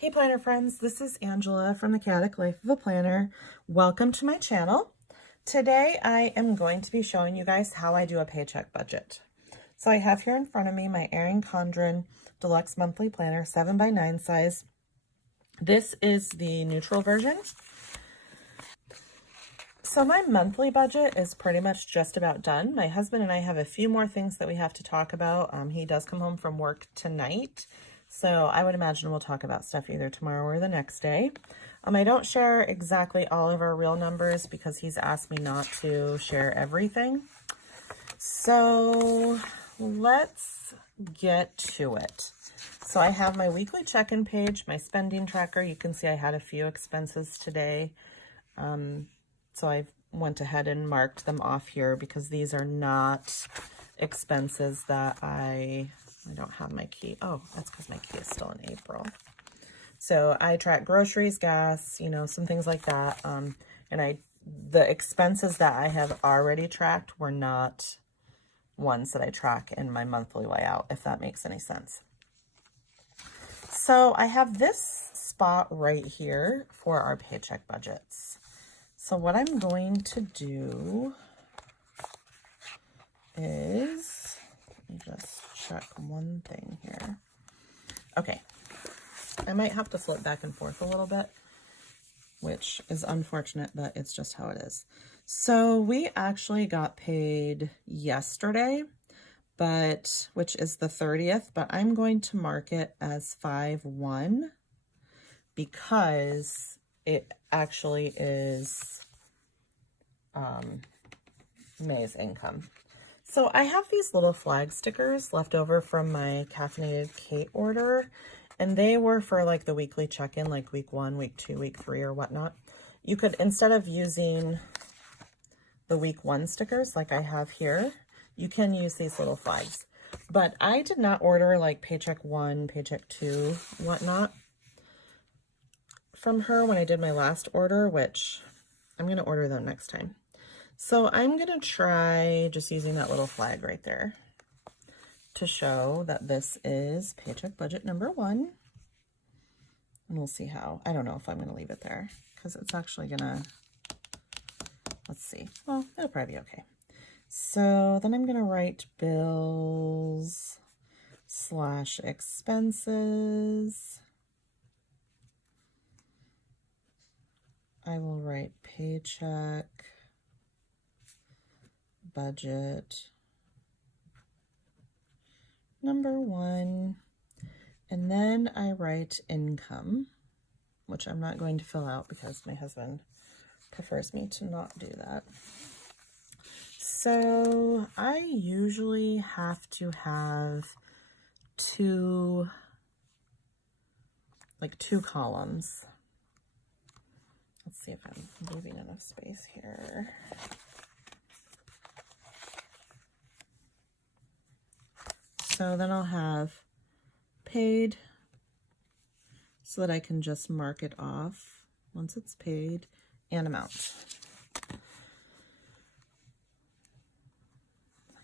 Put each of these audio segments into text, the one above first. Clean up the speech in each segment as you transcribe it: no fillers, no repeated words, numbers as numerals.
Hey planner friends, this is Angela from the Chaotic Life of a Planner. Welcome to my channel. Today I am going to be showing you guys how I do a paycheck budget. So I have here in front of me my Erin Condren Deluxe Monthly Planner 7x9 size. This is the neutral version. So my monthly budget is pretty much just about done. My husband and I have a few more things that we have to talk about. He does come home from work tonight. So I would imagine we'll talk about stuff either tomorrow or the next day. I don't share exactly all of our real numbers because he's asked me not to share everything. So let's get to it. So I have my weekly check-in page, my spending tracker. You can see I had a few expenses today. So I went ahead and marked them off here because these are not expenses that I don't have my key. Oh, that's because my key is still in April. So I track groceries, gas, some things like that. And the expenses that I have already tracked were not ones that I track in my monthly layout, if that makes any sense. So I have this spot right here for our paycheck budgets. So what I'm going to do is, let me just check one thing here. Okay, I might have to flip back and forth a little bit, which is unfortunate, but it's just how it is. So we actually got paid yesterday, which is the 30th, but I'm going to mark it as 5/1 because it actually is May's income. So I have these little flag stickers left over from my Caffeinated Cait order, and they were for like the weekly check-in, like week 1, week 2, week 3, or whatnot. You could, instead of using the week 1 stickers like I have here, you can use these little flags. But I did not order like paycheck 1, paycheck 2, whatnot from her when I did my last order, which I'm going to order them next time. So I'm going to try just using that little flag right there to show that this is paycheck budget number 1. And we'll see how. I don't know if I'm going to leave it there because it's actually going to, let's see. Well, it'll probably be okay. So then I'm going to write bills / expenses. I will write paycheck budget number 1, and then I write income, which I'm not going to fill out because my husband prefers me to not do that. So I usually have to have two columns. Let's see if I'm leaving enough space here. So then I'll have paid so that I can just mark it off once it's paid, and amount.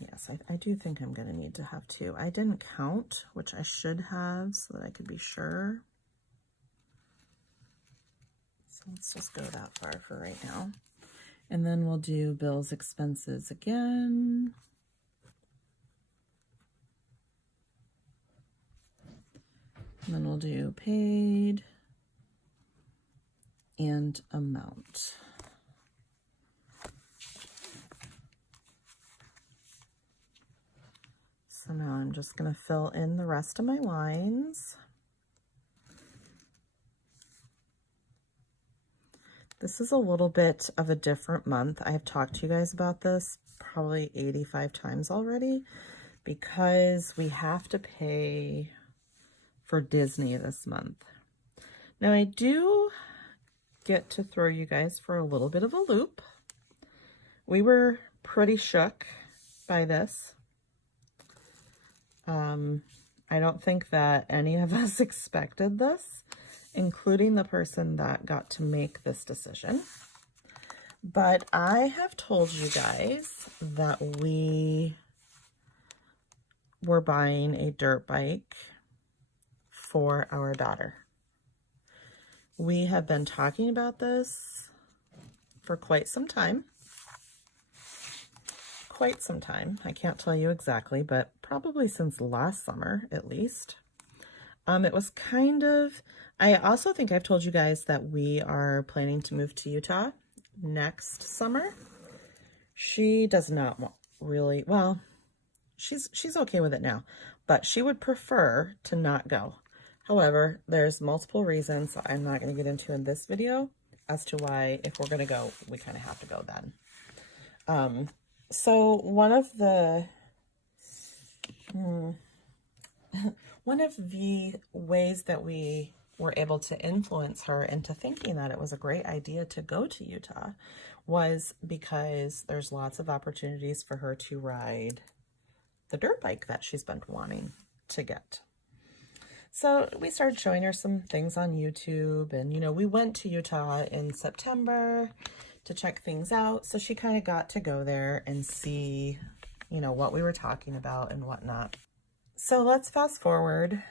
Yes, I do think I'm going to need to have 2. I didn't count, which I should have so that I could be sure. So let's just go that far for right now. And then we'll do bills, expenses again. And then we'll do paid and amount. So now I'm just going to fill in the rest of my lines. This is a little bit of a different month. I have talked to you guys about this probably 85 times already because we have to pay for Disney this month. Now I do get to throw you guys for a little bit of a loop. We were pretty shook by this. I don't think that any of us expected this, including the person that got to make this decision. But I have told you guys that we were buying a dirt bike for our daughter. We have been talking about this for quite some time. I can't tell you exactly, but probably since last summer at least. It was kind of, I also think I've told you guys that we are planning to move to Utah next summer. She does not really, well, she's okay with it now, but she would prefer to not go. However, there's multiple reasons I'm not going to get into in this video as to why, if we're going to go, we kind of have to go then. So one of the ways that we were able to influence her into thinking that it was a great idea to go to Utah was because there's lots of opportunities for her to ride the dirt bike that she's been wanting to get. So we started showing her some things on YouTube, and, you know, we went to Utah in September to check things out. So she kind of got to go there and see, you know, what we were talking about and whatnot. So let's fast forward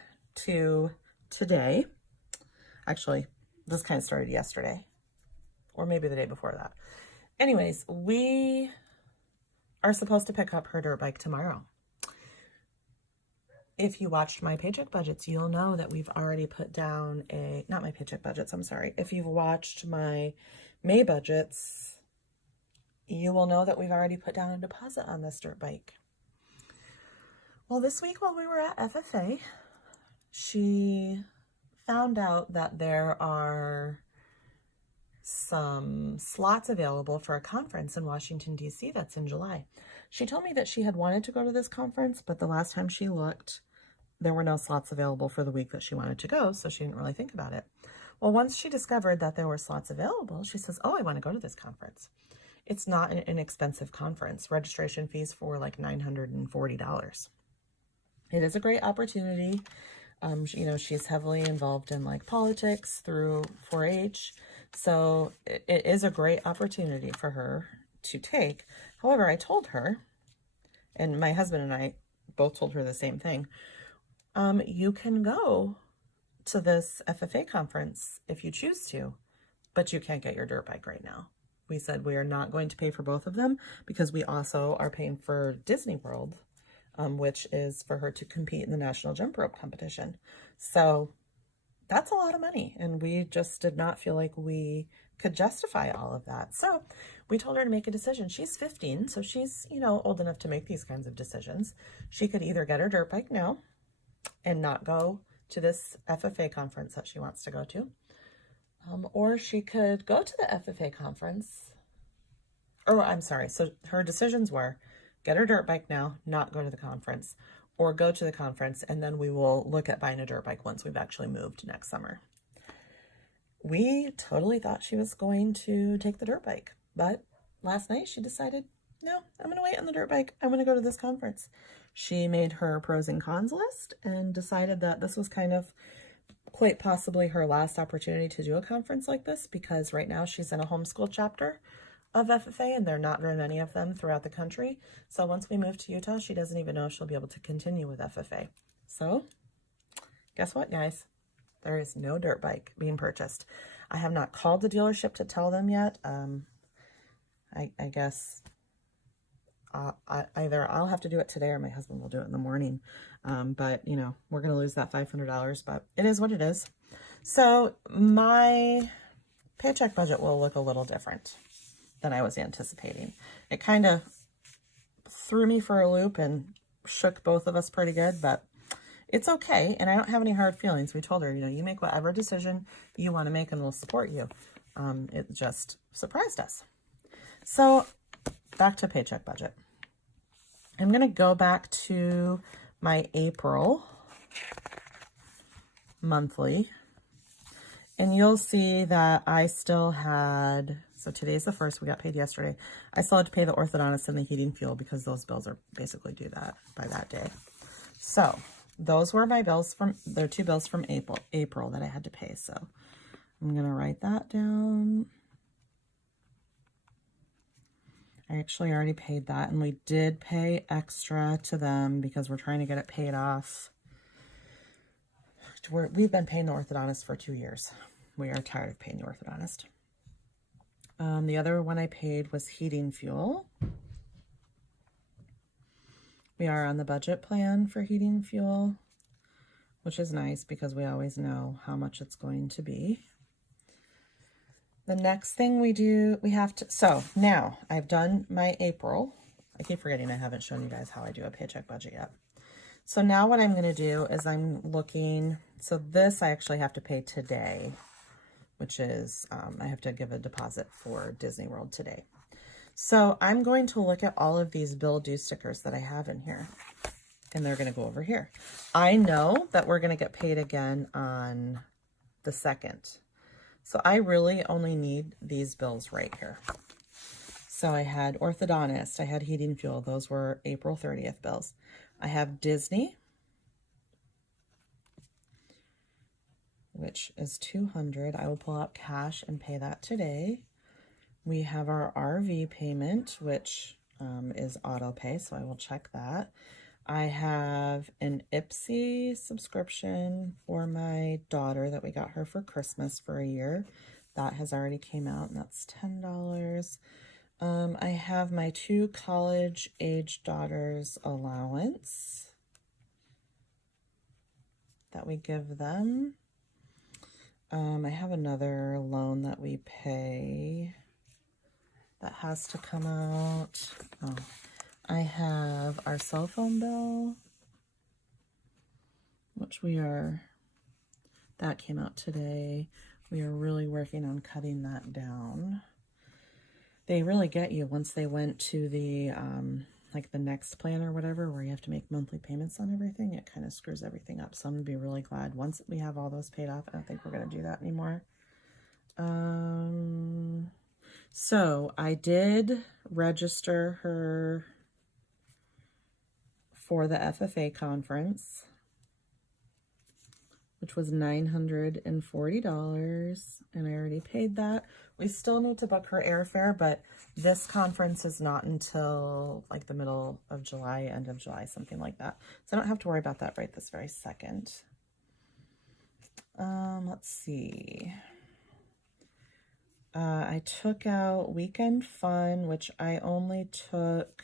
to today. Actually, this kind of started yesterday, or maybe the day before that. Anyways, we are supposed to pick up her dirt bike tomorrow. If you watched my paycheck budgets, you'll know that we've already put down not my paycheck budgets, I'm sorry. If you've watched my May budgets, you will know that we've already put down a deposit on this dirt bike. Well, this week while we were at FFA, she found out that there are some slots available for a conference in Washington, D.C. that's in July. She told me that she had wanted to go to this conference, but the last time she looked, there were no slots available for the week that she wanted to go, so she didn't really think about it. Well, once she discovered that there were slots available, she says, oh, I want to go to this conference. It's not an inexpensive conference. Registration fees for like $940. It is a great opportunity. You know, she's heavily involved in like politics through 4-H. So it is a great opportunity for her to take. However, I told her, and my husband and I both told her the same thing. You can go to this FFA conference if you choose to, but you can't get your dirt bike right now. We said we are not going to pay for both of them because we also are paying for Disney World, which is for her to compete in the National Jump Rope competition. So that's a lot of money, and we just did not feel like we could justify all of that. So we told her to make a decision. She's 15, so she's, you know, old enough to make these kinds of decisions. She could either get her dirt bike now and not go to this FFA conference that she wants to go to, or she could go to the FFA conference, or I'm sorry, so her decisions were get her dirt bike now, not go to the conference, or go to the conference, and then we will look at buying a dirt bike once we've actually moved next summer. We totally thought she was going to take the dirt bike, but last night she decided, no, I'm going to wait on the dirt bike. I'm going to go to this conference. She made her pros and cons list and decided that this was kind of quite possibly her last opportunity to do a conference like this, because right now she's in a homeschool chapter of FFA, and there are not very many of them throughout the country. So once we move to Utah, she doesn't even know if she'll be able to continue with FFA. So guess what, guys? There is no dirt bike being purchased. I have not called the dealership to tell them yet. I guess either I'll have to do it today or my husband will do it in the morning. But, you know, we're going to lose that $500, but it is what it is. So my paycheck budget will look a little different than I was anticipating. It kind of threw me for a loop and shook both of us pretty good, but it's okay. And I don't have any hard feelings. We told her, you know, you make whatever decision you want to make and we'll support you. It just surprised us. So back to paycheck budget. I'm going to go back to my April monthly, and you'll see that I still had, so today's the 1st, we got paid yesterday. I still had to pay the orthodontist and the heating fuel because those bills are basically due that by that day. So those were my bills they're 2 bills from April that I had to pay. So I'm going to write that down. I actually already paid that, and we did pay extra to them because we're trying to get it paid off. We've been paying the orthodontist for 2 years. We are tired of paying the orthodontist. The other one I paid was heating fuel. We are on the budget plan for heating fuel, which is nice because we always know how much it's going to be. The next thing so now I've done my April. I keep forgetting I haven't shown you guys how I do a paycheck budget yet. So now what I'm going to do is I'm looking, so this I actually have to pay today, which is, I have to give a deposit for Disney World today. So I'm going to look at all of these bill due stickers that I have in here, and they're going to go over here. I know that we're going to get paid again on the 2nd. So I really only need these bills right here. So I had orthodontist, I had heating fuel. Those were April 30th bills. I have Disney, which is $200. I will pull out cash and pay that today. We have our RV payment, which is auto pay, so I will check that. I have an Ipsy subscription for my daughter that we got her for Christmas for a year. That has already came out, and that's $10. I have my 2 college-age daughters' allowance that we give them. I have another loan that we pay that has to come out. Oh, I have our cell phone bill, which that came out today. We are really working on cutting that down. They really get you once they went to the, like the next plan or whatever, where you have to make monthly payments on everything. It kind of screws everything up. So I'm going to be really glad once we have all those paid off. I don't think we're going to do that anymore. So I did register her for the FFA conference, which was $940, and I already paid that. We still need to book her airfare, but this conference is not until like the middle of July, end of July, something like that. So I don't have to worry about that right this very second. Let's see. I took out weekend fun, which I only took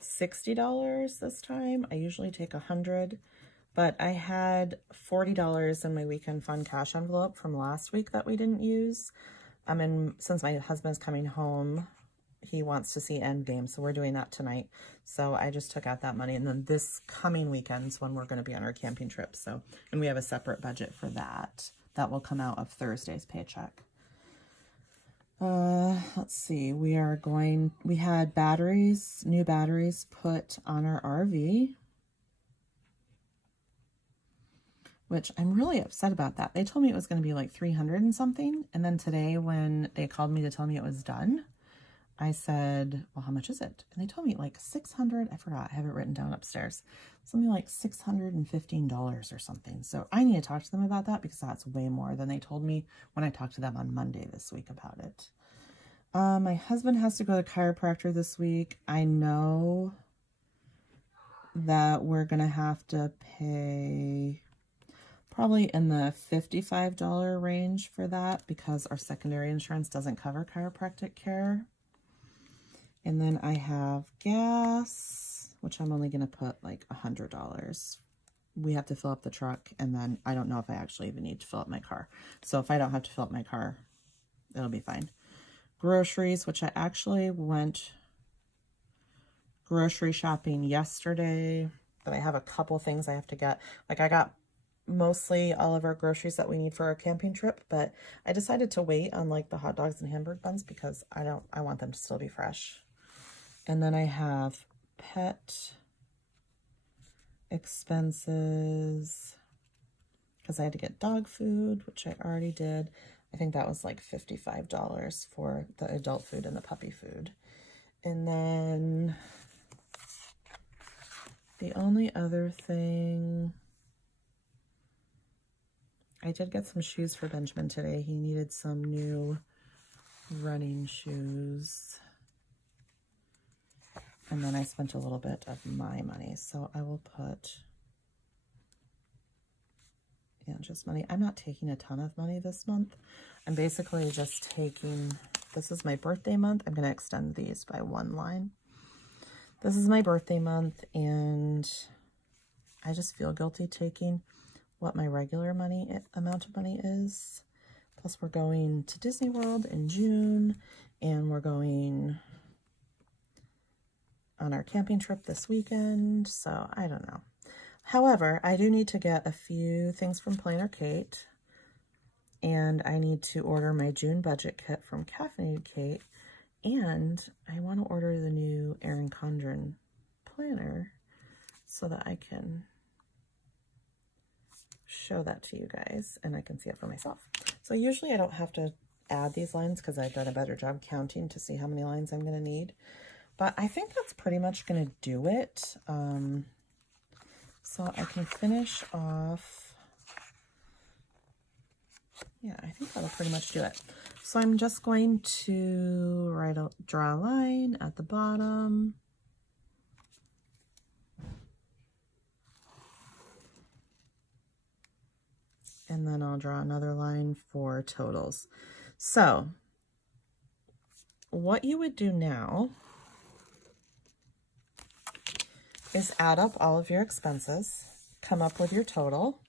$60 this time. I usually take $100. But I had $40 in my weekend fun cash envelope from last week that we didn't use. And since my husband's coming home, he wants to see Endgame, so we're doing that tonight. So I just took out that money, and then this coming weekend's when we're going to be on our camping trip. So, and we have a separate budget for that. That will come out of Thursday's paycheck. Let's see. We had batteries, new batteries put on our RV, which I'm really upset about that. They told me it was going to be like 300 and something. And then today when they called me to tell me it was done, I said, well, how much is it? And they told me like 600. I forgot. I have it written down upstairs. Something like $615 or something. So I need to talk to them about that because that's way more than they told me when I talked to them on Monday this week about it. My husband has to go to chiropractor this week. I know that we're going to have to pay probably in the $55 range for that because our secondary insurance doesn't cover chiropractic care. And then I have gas, which I'm only going to put like $100. We have to fill up the truck, and then I don't know if I actually even need to fill up my car. So if I don't have to fill up my car, it'll be fine. Groceries, which I actually went grocery shopping yesterday, but I have a couple things I have to get. Like I got mostly all of our groceries that we need for our camping trip, but I decided to wait on like the hot dogs and hamburger buns because I want them to still be fresh. And then I have pet expenses because I had to get dog food, which I already did. I think that was like $55 for the adult food and the puppy food. And then the only other thing, I did get some shoes for Benjamin today. He needed some new running shoes. And then I spent a little bit of my money. So I will put Yeah, just money. I'm not taking a ton of money this month. I'm basically just taking, this is my birthday month. I'm going to extend these by one line. This is my birthday month, and I just feel guilty taking what my regular amount of money is. Plus we're going to Disney World in June, and we're going on our camping trip this weekend, so I don't know. However, I do need to get a few things from Cait, and I need to order my June budget kit from Caffeinated Cait, and I want to order the new Erin Condren planner so that I can show that to you guys and I can see it for myself. So usually I don't have to add these lines because I've done a better job counting to see how many lines I'm going to need. But I think that's pretty much going to do it. So I can finish off. Yeah, I think that'll pretty much do it. So I'm just going to draw a line at the bottom. And then I'll draw another line for totals. So what you would do now is add up all of your expenses, come up with your total,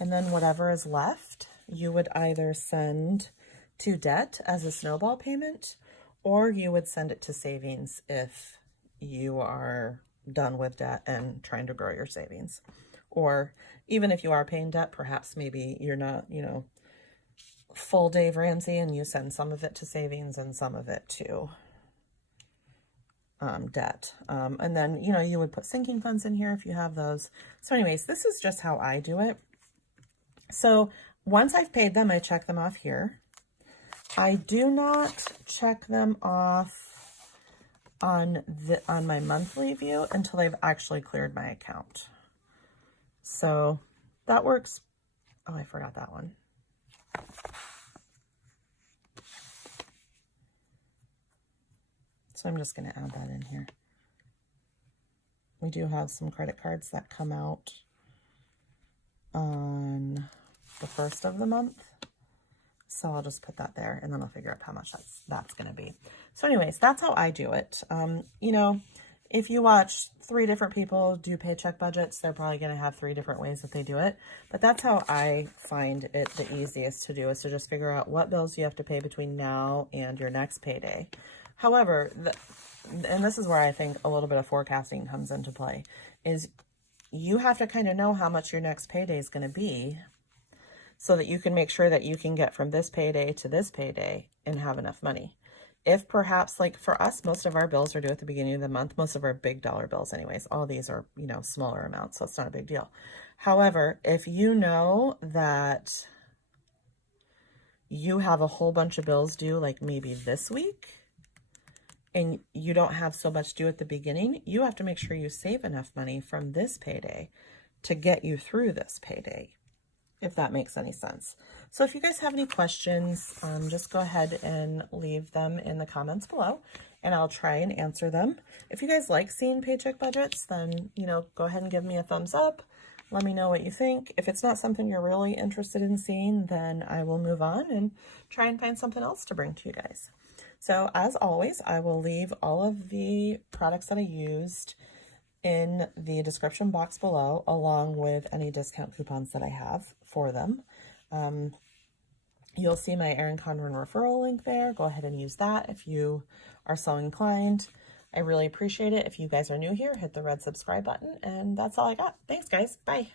and then whatever is left, you would either send to debt as a snowball payment, or you would send it to savings if you are done with debt and trying to grow your savings. Or even if you are paying debt, perhaps maybe you're not, full Dave Ramsey, and you send some of it to savings and some of it to debt. And then, you would put sinking funds in here if you have those. So anyways, this is just how I do it. So once I've paid them, I check them off here. I do not check them off on my monthly view until they've actually cleared my account. So that works. Oh, I forgot that one. So I'm just going to add that in here. We do have some credit cards that come out on the first of the month. So I'll just put that there, and then I'll figure out how much that's going to be. So anyways, that's how I do it. If you watch 3 different people do paycheck budgets, they're probably going to have 3 different ways that they do it. But that's how I find it the easiest to do, is to just figure out what bills you have to pay between now and your next payday. However, and this is where I think a little bit of forecasting comes into play, is you have to kind of know how much your next payday is going to be so that you can make sure that you can get from this payday to this payday and have enough money. If perhaps, like for us, most of our bills are due at the beginning of the month, most of our big dollar bills anyways, all these are, smaller amounts, so it's not a big deal. However, if you know that you have a whole bunch of bills due, like maybe this week, and you don't have so much due at the beginning, you have to make sure you save enough money from this payday to get you through this payday, if that makes any sense. So if you guys have any questions, just go ahead and leave them in the comments below, and I'll try and answer them. If you guys like seeing paycheck budgets, then, go ahead and give me a thumbs up. Let me know what you think. If it's not something you're really interested in seeing, then I will move on and try and find something else to bring to you guys. So as always, I will leave all of the products that I used in the description box below, along with any discount coupons that I have for them. You'll see my Erin Condren referral link there. Go ahead and use that if you are so inclined. I really appreciate it. If you guys are new here, hit the red subscribe button, and that's all I got. Thanks, guys. Bye.